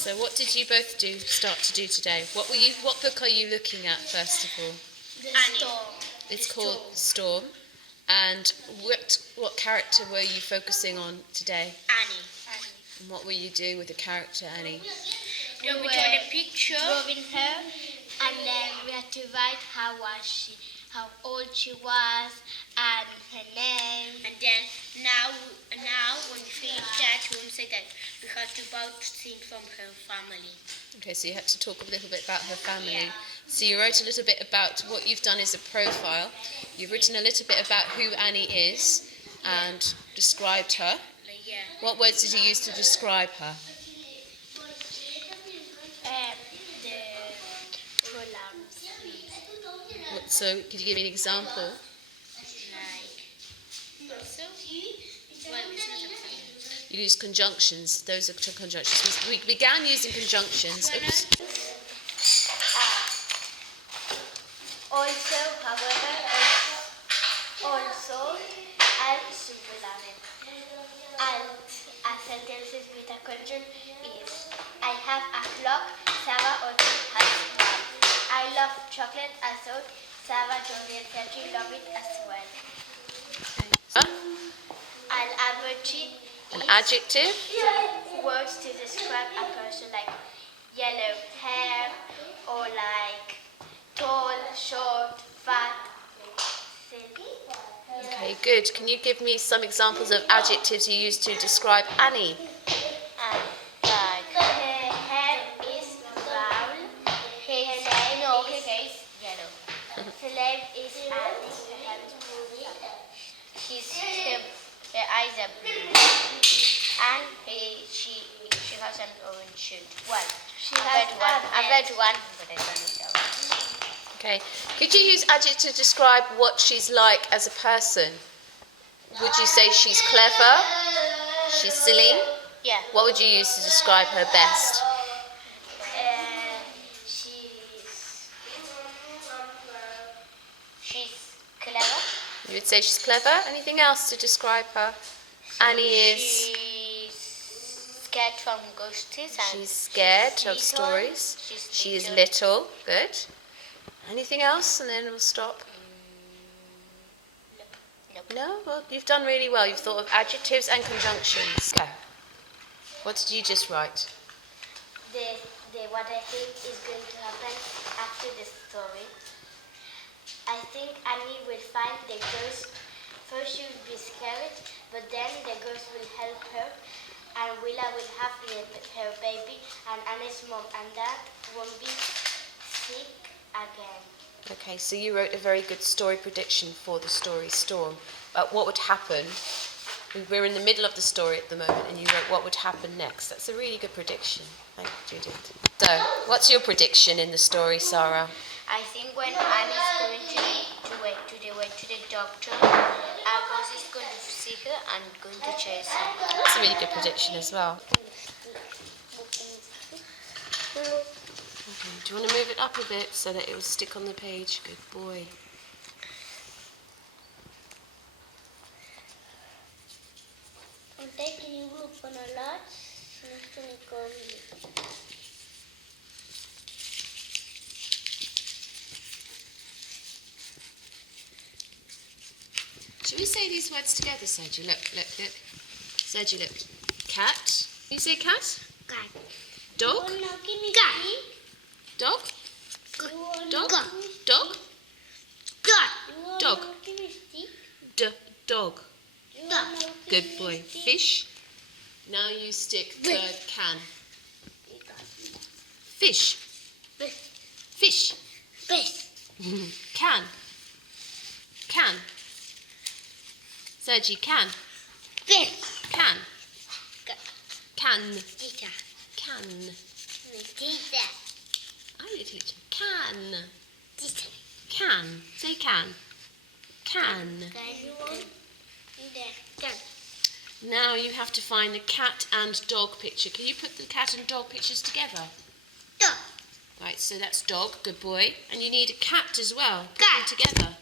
So what did you both start to do today? What book are you looking at first of all? The Storm. It's called Storm. And what character were you focusing on today? Annie. And what were you doing with the character Annie? We were drawing a picture, drawing her, and then we had to write how old she was, and her name. And then now when we finish that, we will say that we had to vote scene from her family. Okay, so you had to talk a little bit about her family. Yeah. So you wrote a little bit about what you've done is a profile. You've written a little bit about who Annie is and described her. Yeah. What words did you use to describe her? The pronouns. So could you give me an example? You use conjunctions. Those are conjunctions. We began using conjunctions. Oops. Also, however, al singular. And a sentence with a conjunction is: I have a clock, Sarah also has one. I love chocolate, and so Sarah, Jolie, and Sergi love it as well. An adjective An adjective? Words to describe a person, like yellow hair, or like tall, short, fat, thin. Okay, good. Can you give me some examples of adjectives you use to describe Annie? Like her hair is brown. Her face is yellow. Her name is Annie. Her hair is blue. Her eyes are blue. And she has an orange shirt. I've read one, but I don't know. Okay. Could you use adjectives to describe what she's like as a person? Would you say she's clever? She's silly? Yeah. What would you use to describe her best? She's clever. You would say she's clever. Anything else to describe her? Annie is... She's scared from ghosts. She's scared of stories. She is little. Good. Anything else? And then we'll stop. Nope. No? Well, you've done really well. You've thought of adjectives and conjunctions. Go. What did you just write? What I think is going to happen after the story. I think Annie will find the ghost. First she will be scared, but then the ghost will help her, and Willa will have her baby, and Annie's mom and dad won't be sick again. Okay, so you wrote a very good story prediction for the story Storm. What would happen? We're in the middle of the story at the moment, and you wrote what would happen next. That's a really good prediction. Thank you, Judith. So, what's your prediction in the story, Sarah? I think when Annie's going to the doctor, our ghost is going to see her and going to chase her. That's a really good prediction as well. Okay, do you want to move it up a bit so that it will stick on the page? Good boy. I'm taking you group on a lot. Should we say these words together, Sergi? Look. Sergi, look. Cat. Can you say cat? Cat. Dog? Cat. Dog? Dog? Dog? Dog. Dog. Good boy. Fish. Now you stick third can. Fish. Fish. Can. Can. Sergi, can. Can. Can. Can. I'm your teacher. Can. Can. Say can. Can. Now you have to find the cat and dog picture. Can you put the cat and dog pictures together? Right, so that's dog, good boy. And you need a cat as well. Put them together.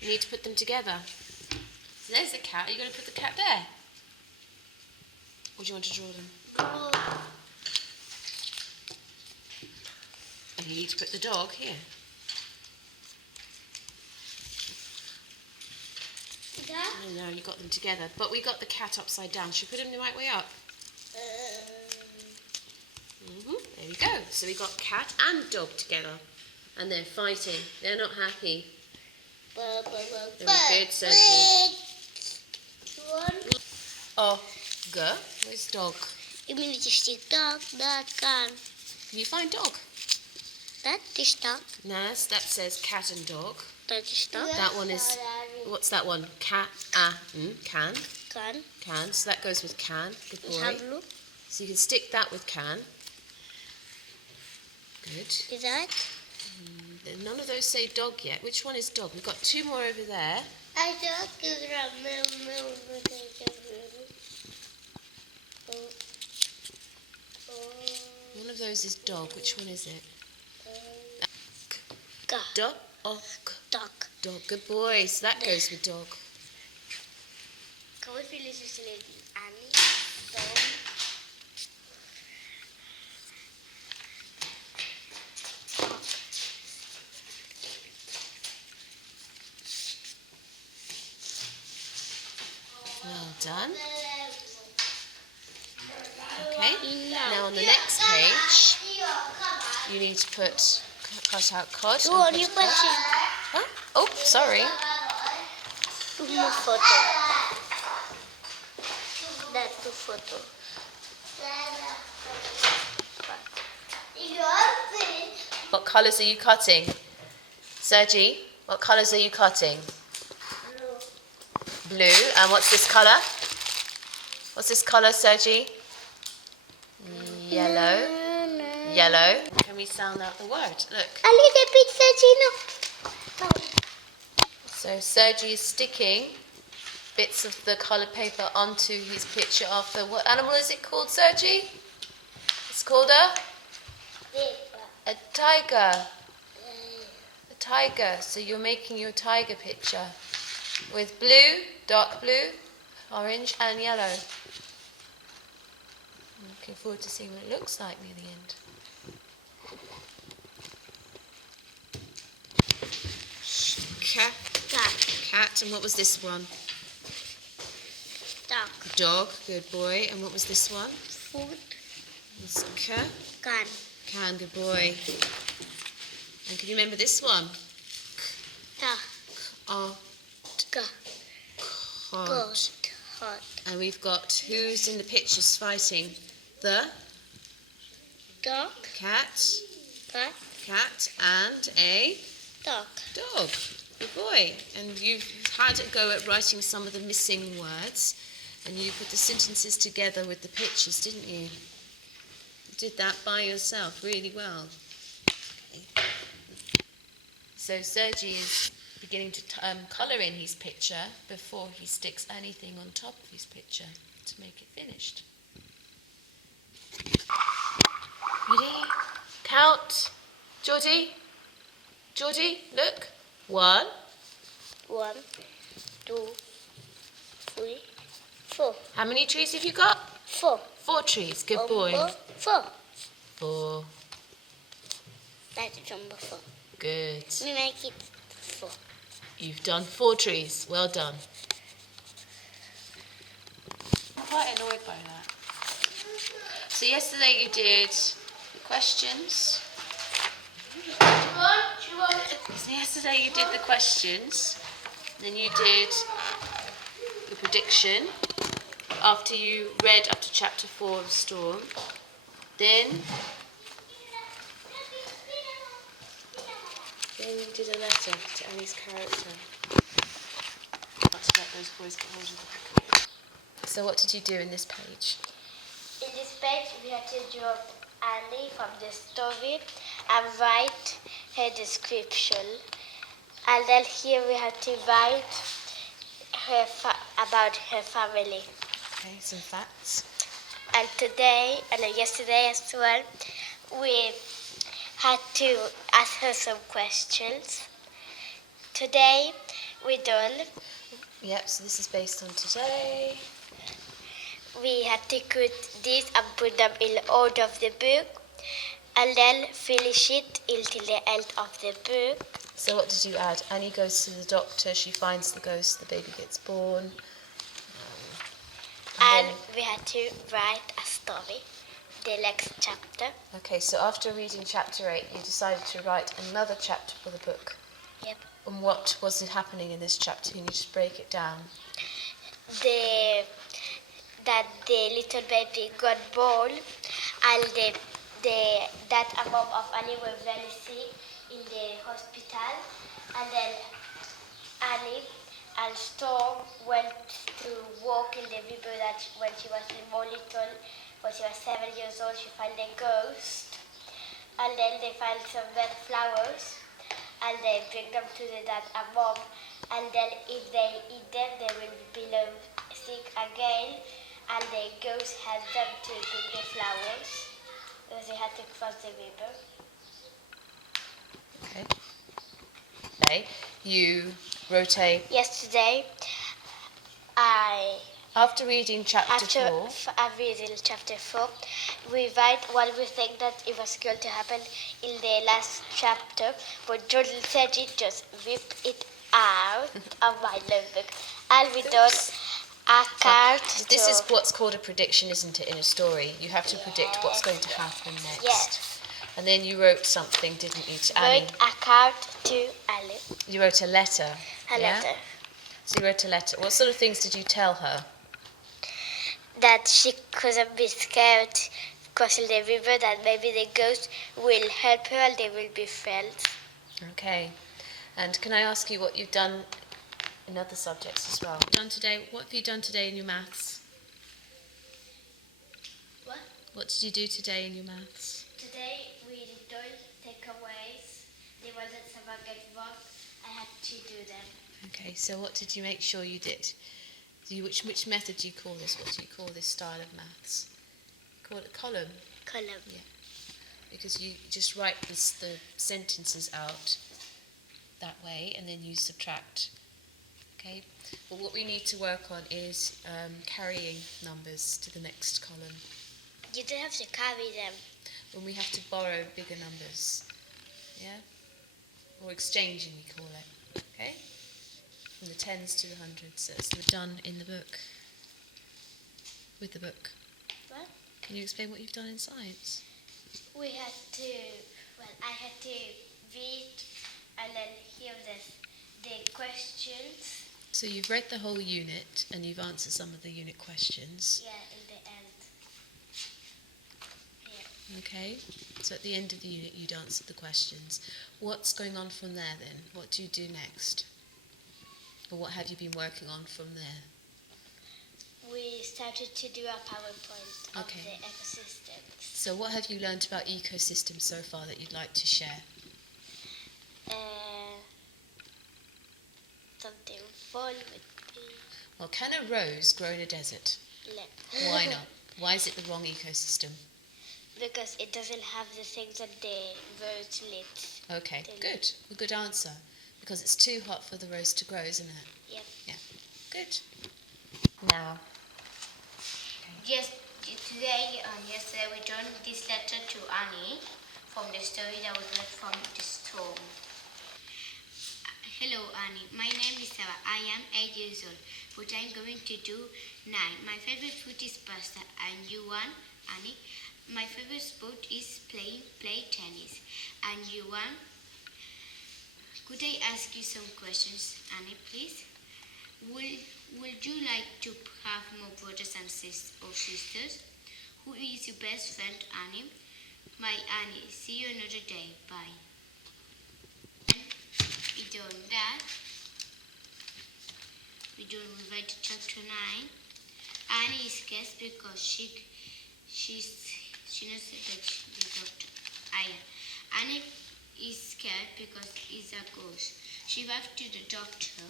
You need to put them together. So there's the cat. Are you going to put the cat there? Or do you want to draw them? You need to put the dog here. No, you got them together. But we got the cat upside down. Should we put him the right way up? There we go. So we got cat and dog together. And they're fighting. They're not happy. Very good, Sophie. Oh, go. Where's dog? You mean het is die dog that can. Can you find dog? That is dog. No, that says cat and dog. That is dog. That one is, what's that one? Cat, can. Can. So that goes with can. Good boy. Have a look. So you can stick that with can. Good. Is that? None of those say dog yet. Which one is dog? We've got two more over there. I dog is One of those is dog. Which one is it? Dog. Dog. Dog. Good boy. So that goes with dog. Kan we feel this Annie? Well done. Okay. Now on the next page, you need to cut out cod. Doon, yung pati. Huh? Oh, sorry. Yung photo. That's the photo. What colours are you cutting? Sergi, what colours are you cutting? Blue. And what's this colour? What's this colour, Sergi? Yellow. Yellow. Can we sound out the word? Look. A little bit, Sergino. So Sergi is sticking bits of the coloured paper onto his picture of the, what animal is it called, Sergi? It's called a tiger. A tiger. So you're making your tiger picture with blue, dark blue, orange and yellow. I'm looking forward to seeing what it looks like near the end. Cat. And what was this one? Dog. Dog. Good boy. And what was this one? Food. It's Can. Good boy. And can you remember this one? Dog. Cod. And we've got who's in the pictures fighting? The Dog. cat. Cat. And a Dog. dog. Good boy. And you've had a go at writing some of the missing words, and you put the sentences together with the pictures, didn't you? You did that by yourself really well. Okay. So Sergi is beginning to colour in his picture before he sticks anything on top of his picture to make it finished. Ready? Count. Geordie, look. 1. 1, 2, 3, 4. How many trees have you got? 4. 4 trees. Good boy. 4. 4. That is number 4. Good. We make it 4. You've done 4 trees. Well done. I'm quite annoyed by that. So yesterday you did the questions. So yesterday you did the questions. Then you did the prediction after you read up to chapter 4 of Storm. Then you did a letter to Annie's character. Not to let those boys get hold of the book. So what did you do in this page? In this page, we have to draw Annie from the story and write her description. And then here we have to write about her family. Okay, some facts. And today, and yesterday as well, we had to ask her some questions. Today, we're done. Yep, so this is based on today. We had to cut these and put them in order of the book. and then finish it until the end of the book. So what did you add? Annie goes to the doctor, she finds the ghost, the baby gets born. And we had to write a story, the next chapter. Okay, so after reading chapter 8, you decided to write another chapter for the book. Yep. And what was it happening in this chapter? Can you just break it down? That the little baby got born, and that a mom of Annie were very sick in the hospital, and then Annie and Storm went to walk in the river that when she was more little, when she was 7 years old, she found a ghost, and then they find some red flowers, and they bring them to the dad and mom, and then if they eat them, they will be sick again, and the ghost had them to bring the flowers, because they had to cross the river. Okay. Okay. You wrote a... Yesterday, After reading chapter 4... reading chapter 4, we write what we think that it was going to happen in the last chapter, but Jordan said it just ripped it out of my notebook. And we done a card. This is what's called a prediction, isn't it, in a story? You have to predict what's going to happen next. Yes. And then you wrote something, didn't you, to Annie? Wrote a card to Annie. You wrote a letter. A letter. So you wrote a letter. What sort of things did you tell her? That she couldn't be scared crossing the river, that maybe the ghost will help her and they will be friends. Okay. And can I ask you what you've done in other subjects as well? What have you done today in your maths? What? What did you do today in your maths? Today we done takeaways. The ones that someone get wrong, I had to do them. Okay, so what did you make sure you did? Which method do you call this? What do you call this style of maths? You call it column? Column. Yeah. Because you just write the sentences out that way and then you subtract. Okay? But what we need to work on is carrying numbers to the next column. You don't have to carry them. When we have to borrow bigger numbers. Yeah? Or exchanging, we call it. Okay? From the tens to the hundreds. That's done in the book. With the book. What? Can you explain what you've done in science? I had to read and then hear the questions. So you've read the whole unit and you've answered some of the unit questions. Yeah, in the end. Yeah. Okay, so at the end of the unit you'd answered the questions. What's going on from there then? What do you do next? Or what have you been working on from there? We started to do a PowerPoint of Okay. the ecosystems. So what have you learnt about ecosystems so far that you'd like to share? Something fun would be... Well, can a rose grow in a desert? No. Why not? Why is it the wrong ecosystem? Because it doesn't have the things that the rose lives. Okay, good. A good answer. Because it's too hot for the rose to grow, isn't it? Yep. Yeah. Good. Now. Yesterday we done this letter to Annie from the story that we got from the storm. Hello Annie, my name is Sarah. I am 8 years old, but I'm going to do 9. My favorite food is pasta, and you want, Annie? My favorite sport is play tennis, and you want? Could I ask you some questions, Annie, please? Would you like to have more brothers and sisters? Who is your best friend, Annie? My Annie. See you another day. Bye. We done that. We read chapter 9. Annie is scared because she knows that the doctor. Annie is scared because he's a ghost. She arrives to the doctor.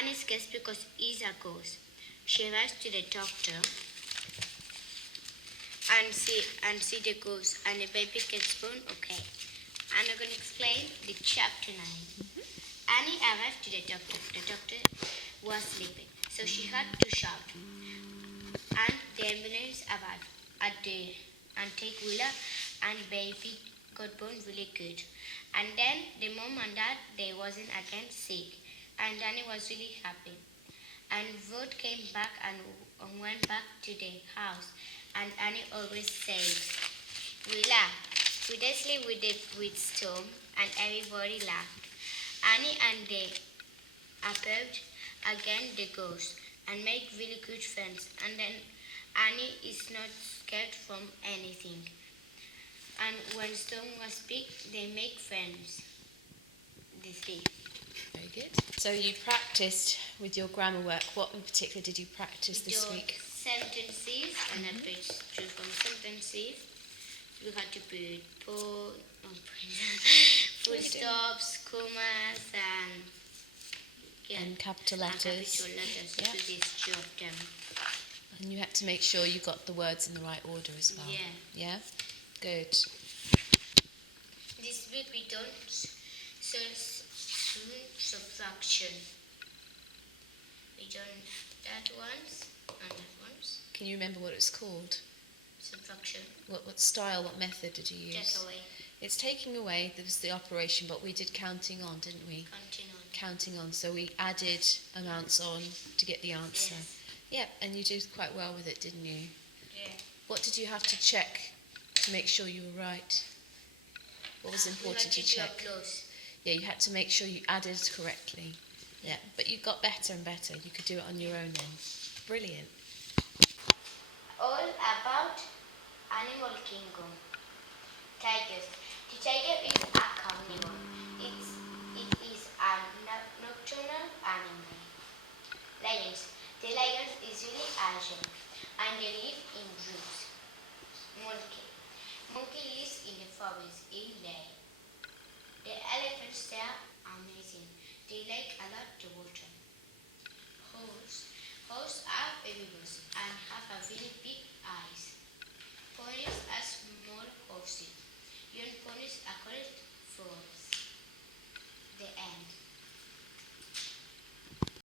Annie is scared because he's a ghost. She arrives to the doctor and see the ghost, and the baby gets born. Okay. And I'm going to explain the chapter 9. Annie arrived to the doctor. The doctor was sleeping, so she had to shout. And the ambulance arrived and take Willa and baby got born really good. And then the mom and dad, they wasn't again sick, and Danny was really happy. And Vod came back and went back to the house, and Annie always said, we laughed. We just sleep with Storm, and everybody laughed. Annie and they appeared again the ghost and made really good friends. And then Annie is not scared from anything. And when Storm was big, they make friends. This day. Very good. So you practiced with your grammar work. What in particular did you practice this week? Sentences, and I put choose from sentences. You had to put full stops, commas, and capital and letters. capital letters. Yeah. To these two of them. And you had to make sure you got the words in the right order as well. Yeah. Yeah? Good. This week we don't subtraction. We done that once and that once. Can you remember what it's called? Subtraction. What style, what method did you use? Take away. It's taking away. There was the operation, but we did counting on, didn't we? Counting on. So we added amounts on to get the answer. Yes. Yep, and you did quite well with it, didn't you? Yeah. What did you have to check to make sure you were right? What was important to check? Yeah, you had to make sure you added correctly. Yeah, but you got better and better. You could do it on your own then. Brilliant. All about Animal Kingdom. Tigers. The tiger is a carnivore. It is a nocturnal animal. Lions. The lions is really agile and they live in groups. Monkey. Monkey lives in the forest in lair. The elephants, they are amazing. They like a lot the water.